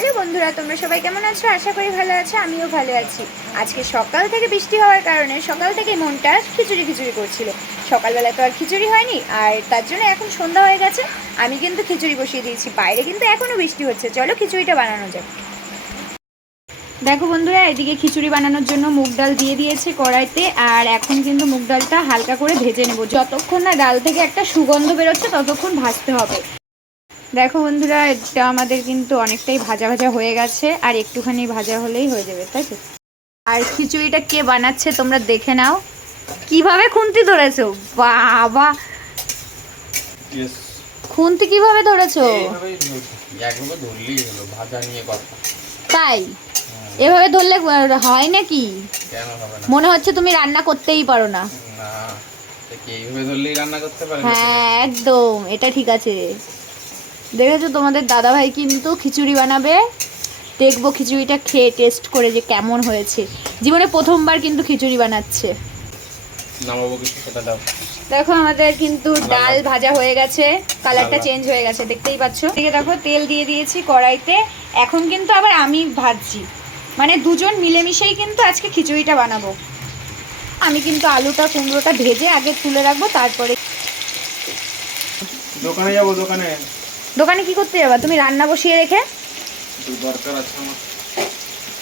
Hello বন্ধুরা, তোমরা সবাই কেমন আছো? আশা করি ভালো আছো, আমিও ভালো আছি। আজকে সকাল থেকে বৃষ্টি হওয়ার কারণে সকাল থেকে মনটা খিচুড়ি খিচুড়ি করছিল। সকালবেলা তো আর খিচুড়ি হয়নি, আর তার জন্য এখন সন্ধ্যা হয়ে গেছে। আমি কিন্তু খিচুড়ি বসিয়ে দিয়েছি, বাইরে কিন্তু এখনও বৃষ্টি হচ্ছে। চলো খিচুড়িটা বানানো যাক। দেখো বন্ধুরা, এদিকে খিচুড়ি বানানোর জন্য মুগ ডাল দিয়ে দিয়েছে কড়াইতে, আর এখন কিন্তু মুগ ডালটা হালকা করে ভেজে নেব। যতক্ষণ না ডাল থেকে একটা সুগন্ধ বেরোচ্ছে, ততক্ষণ ভাজতে হবে। দেখো বন্ধুরা এটা আমাদের কিন্তু অনেকটাই ভাজা ভাজা হয়ে গেছে আর একটুখানি ভাজা হলেই হয়ে যাবে তাই তো? আর খিচুড়িটা কে বানাচ্ছে তোমরা দেখে নাও। কীভাবে খুন্তি ধরেছো? বাবা. খুন্তি কীভাবে ধরেছো? তাই? এভাবে ধরলে হয় নাকি? মনে হচ্ছে তুমি রান্না করতেই পারো না। হ্যাঁ একদম এটা ঠিক আছে। দেখেছ তোমাদের দাদাভাই কিন্তু খিচুড়ি বানাবে। দেখব খিচুড়িটা খেয়ে টেস্ট করে যে কেমন হয়েছে। জীবনে প্রথমবার কিন্তু খিচুড়ি বানাচ্ছে। দেখো আমাদের কিন্তু ডাল ভাজা হয়ে গেছে। কালারটা চেঞ্জ হয়ে গেছে দেখতেই পাচ্ছ। এদিকে দেখো তেল দিয়ে দিয়েছি কড়াইতে। এখন কিন্তু আবার আমি ভাজছি। মানে দুজন মিলেমিশেই কিন্তু আজকে খিচুড়িটা বানাবো। আমি কিন্তু আলুটা কুমড়োটা ভেজে আগে তুলে রাখব তারপরে দোকানে যাব দোকানে। দোকানে কি করতে যাবা? তুমি রান্না বসিয়ে রেখে?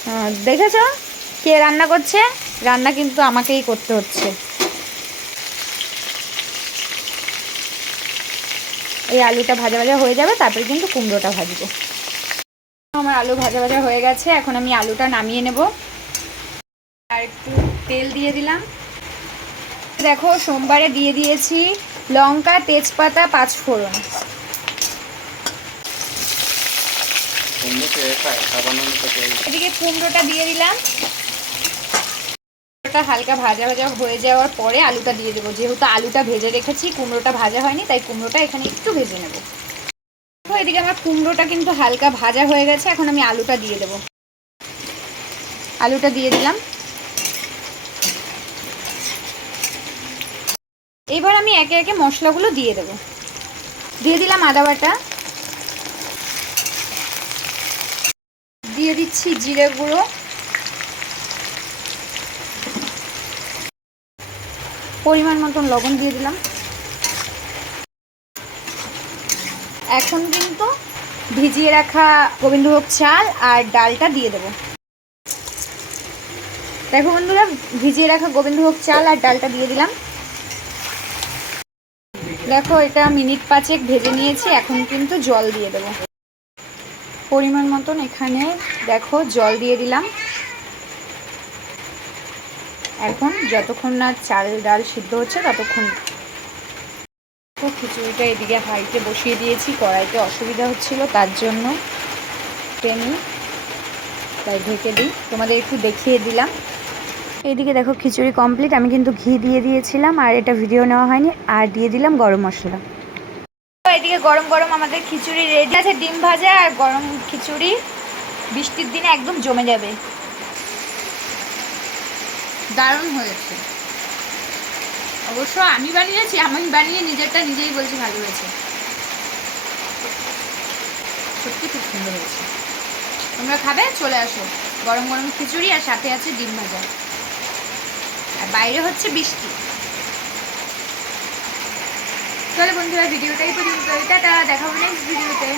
হ্যাঁ, দেখেছ? কে রান্না করছে? রান্না কিন্তু আমাকেই করতে হচ্ছে। এই আলুটা ভাজা ভাজা হয়ে যাবে তারপরে কিন্তু কুমড়োটা ভাজবো। আমার আলু ভাজা ভাজা হয়ে গেছে এখন আমি আলুটা নামিয়ে নেব। আর একটু তেল দিয়ে দিলাম। দেখো সোমবারে দিয়ে দিয়েছি লঙ্কা তেজপাতা পাঁচ এদিকে কুমড়োটা দিয়ে দিলাম। কুমড়োটা হালকা ভাজা ভাজা হয়ে যাওয়ার পরে আলুটা দিয়ে দেবো। যেহেতু আলুটা ভেজে রেখেছি, কুমড়োটা ভাজা হয়নি, তাই কুমড়োটা এখানে একটু ভেজে নেব। এদিকে আমার কুমড়োটা কিন্তু হালকা ভাজা হয়ে গেছে, এখন আমি আলুটা দিয়ে দেবো। আলুটা দিয়ে দিলাম। এবার আমি একে একে মশলাগুলো দিয়ে দেবো। দিয়ে দিলাম আদা বাটা। দিচ্ছি জিরে গুঁড়ো। পরিমাণ মতন লবণ দিয়ে দিলাম। এখন কিন্তু ভিজিয়ে রাখা গোবিন্দভোগ চাল আর ডালটা দিয়ে দেবো। দেখো বন্ধুরা, ভিজিয়ে রাখা গোবিন্দভোগ চাল আর ডালটা দিয়ে দিলাম। দেখো, এটা মিনিট পাঁচেক ভেজে নিয়েছি, এখন কিন্তু জল দিয়ে দেবো। পরিমাণ মতন এখানে দেখো জল দিয়ে দিলাম। এখন যতক্ষণ না চাল ডাল সিদ্ধ হচ্ছে ততক্ষণ তো খিচুড়িটা এদিকে হাঁড়িতে বসিয়ে দিয়েছি, কড়াইতে অসুবিধা হচ্ছিল তার জন্য। টেনে তাই ঢেকে দিই। তোমাদের একটু দেখিয়ে দিলাম। এইদিকে দেখো খিচুড়ি কমপ্লিট। আমি কিন্তু ঘি দিয়ে দিয়েছিলাম আর এটা ভিডিও নেওয়া হয়নি। আর দিয়ে দিলাম গরম মশলা। এদিকে গরম গরম আমাদের খিচুড়ি রেডি আছে, ডিম ভাজা আর গরম খিচুড়ি। বৃষ্টির দিনে একদম জমে যাবে। দারুণ হয়েছে। অবশ্য আমি বানিয়েছি, আমি বানিয়ে নিজেরটা নিজেই বলছি ভালো হয়েছে। সত্যি খুব সুন্দর হয়েছে। তোমরা খাবে? চলে আসো। গরম গরম খিচুড়ি আর সাথে আছে ডিম ভাজা। আর বাইরে হচ্ছে বৃষ্টি। চলো বন্ধুরা ভিডিওটাই পর্যন্ত টাটা দেখাবো নেক্সট ভিডিওতে